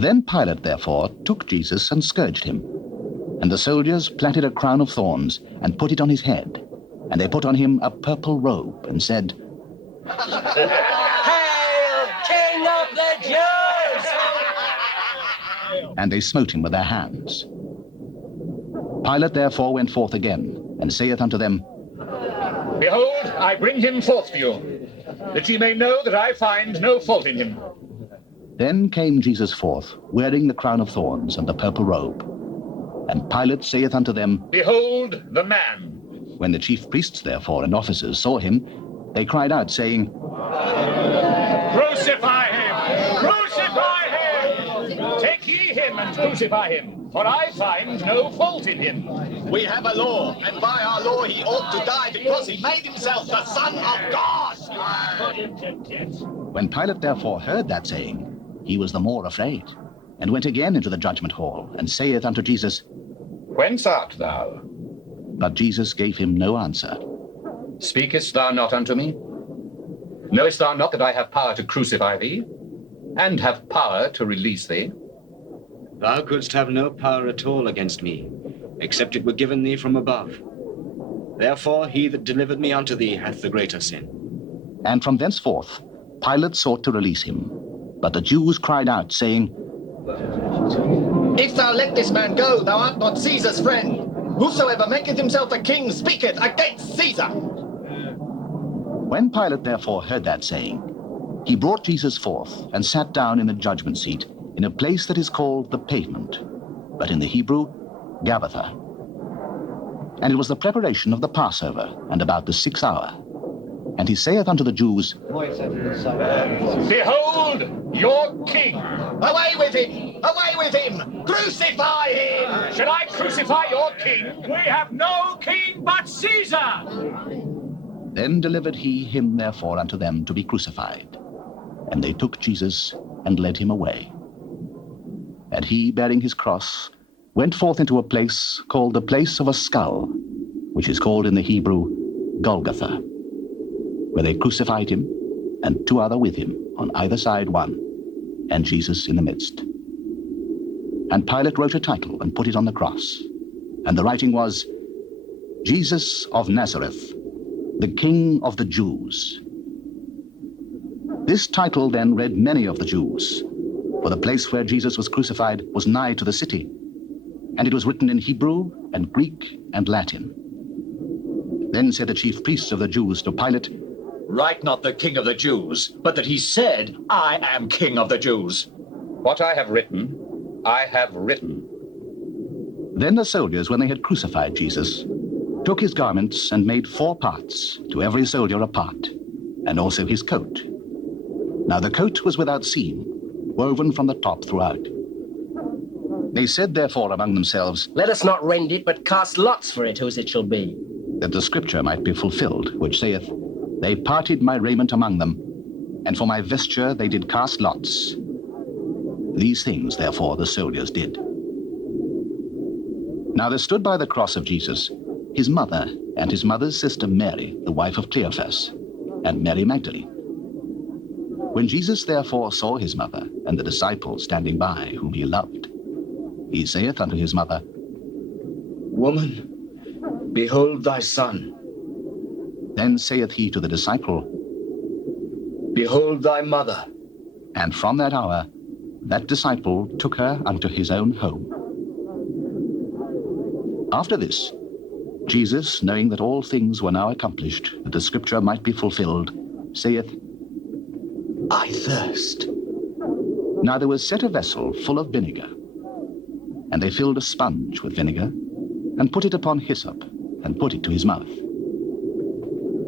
Then Pilate, therefore, took Jesus and scourged him. And the soldiers platted a crown of thorns and put it on his head. And they put on him a purple robe and said, "Hail, King of the Jews!" And they smote him with their hands. Pilate therefore went forth again, and saith unto them, Behold, I bring him forth to you, that ye may know that I find no fault in him. Then came Jesus forth, wearing the crown of thorns and the purple robe. And Pilate saith unto them, Behold the man. When the chief priests therefore and officers saw him, they cried out, saying, Crucify him! Crucify him! Take ye him and crucify him, for I find no fault in him. We have a law, and by our law he ought to die because he made himself the Son of God. When Pilate therefore heard that saying, he was the more afraid, and went again into the judgment hall, and saith unto Jesus, Whence art thou? But Jesus gave him no answer. Speakest thou not unto me? Knowest thou not that I have power to crucify thee, and have power to release thee? Thou couldst have no power at all against me, except it were given thee from above. Therefore he that delivered me unto thee hath the greater sin. And from thenceforth Pilate sought to release him. But the Jews cried out, saying, If thou let this man go, thou art not Caesar's friend. Whosoever maketh himself a king speaketh against Caesar. When Pilate therefore heard that saying, he brought Jesus forth, and sat down in the judgment seat, in a place that is called the Pavement, but in the Hebrew, Gabbatha. And it was the preparation of the Passover, and about the 6th hour. And he saith unto the Jews, Behold your king! Away with him! Away with him! Crucify him! Shall I crucify your king? We have no king but Caesar! Then delivered he him therefore unto them to be crucified. And they took Jesus and led him away. And he, bearing his cross, went forth into a place called the place of a skull, which is called in the Hebrew Golgotha, where they crucified him, and 2 other with him, on either side one, and Jesus in the midst. And Pilate wrote a title and put it on the cross. And the writing was, Jesus of Nazareth, the King of the Jews. This title then read many of the Jews, for the place where Jesus was crucified was nigh to the city, and it was written in Hebrew and Greek and Latin. Then said the chief priests of the Jews to Pilate, Write not the King of the Jews, but that he said, I am King of the Jews. What I have written, I have written. Then the soldiers, when they had crucified Jesus, took his garments and made 4 parts, to every soldier a part, and also his coat. Now the coat was without seam, woven from the top throughout. They said therefore among themselves, Let us not rend it, but cast lots for it, whose it shall be. that the scripture might be fulfilled, which saith, They parted my raiment among them, and for my vesture they did cast lots. These things therefore the soldiers did. Now there stood by the cross of Jesus his mother and his mother's sister Mary, the wife of Cleophas, and Mary Magdalene. When Jesus therefore saw his mother and the disciple standing by, whom he loved, he saith unto his mother, Woman, behold thy son. Then saith he to the disciple, Behold thy mother. and from that hour that disciple took her unto his own home. After this, Jesus, knowing that all things were now accomplished, that the scripture might be fulfilled, saith, I thirst. Now there was set a vessel full of vinegar, and they filled a sponge with vinegar, and put it upon hyssop, and put it to his mouth.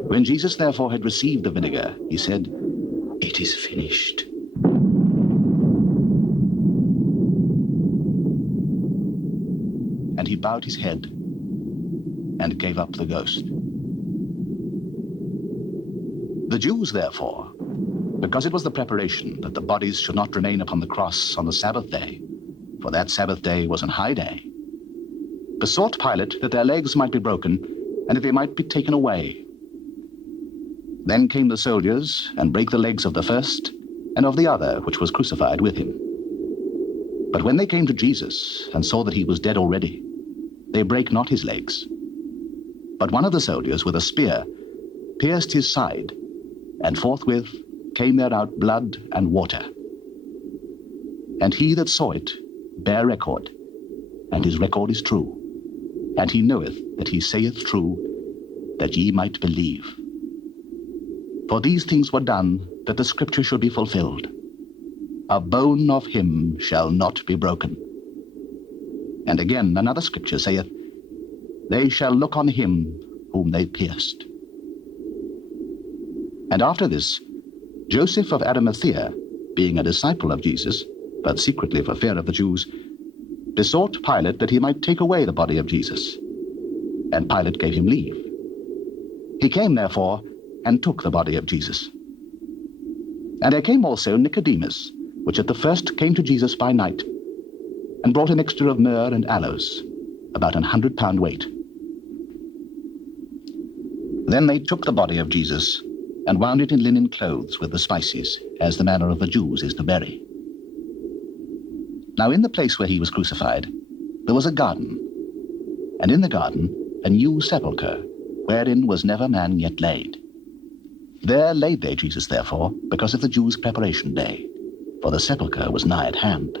When Jesus therefore had received the vinegar, he said, It is finished. And he bowed his head and gave up the ghost. The Jews, therefore, because it was the preparation that the bodies should not remain upon the cross on the Sabbath day, for that Sabbath day was an high day, besought Pilate that their legs might be broken and that they might be taken away. Then came the soldiers and brake the legs of the first and of the other which was crucified with him. But when they came to Jesus and saw that he was dead already, they brake not his legs. But one of the soldiers with a spear pierced his side, and forthwith came there out blood and water. And he that saw it bare record, and his record is true. And he knoweth that he saith true, that ye might believe. For these things were done, that the scripture should be fulfilled. A bone of him shall not be broken. And again another scripture saith, They shall look on him whom they pierced. And after this, Joseph of Arimathea, being a disciple of Jesus, but secretly for fear of the Jews, besought Pilate that he might take away the body of Jesus. And Pilate gave him leave. He came therefore and took the body of Jesus. And there came also Nicodemus, which at the first came to Jesus by night, and brought a mixture of myrrh and aloes, about 100 pound weight. Then they took the body of Jesus, and wound it in linen clothes with the spices, as the manner of the Jews is to bury. Now in the place where he was crucified, there was a garden, and in the garden a new sepulchre, wherein was never man yet laid. There laid they Jesus therefore, because of the Jews' preparation day, for the sepulchre was nigh at hand.